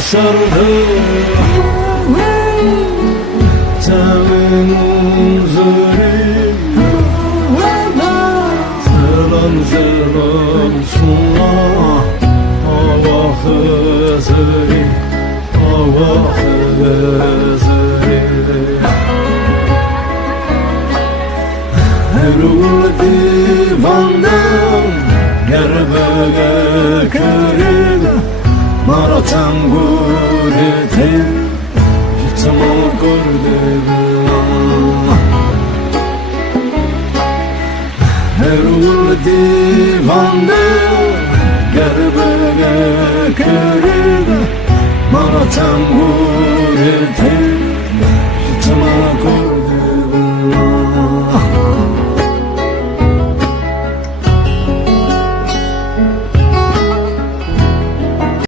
sardı senin huzuri selam selam sunma hava hızırı hava hızırı Erul divandan gerbege kırıl Maratam guretim Hiçama gördüm Erul divandan gerbege kırıl Maratam guretim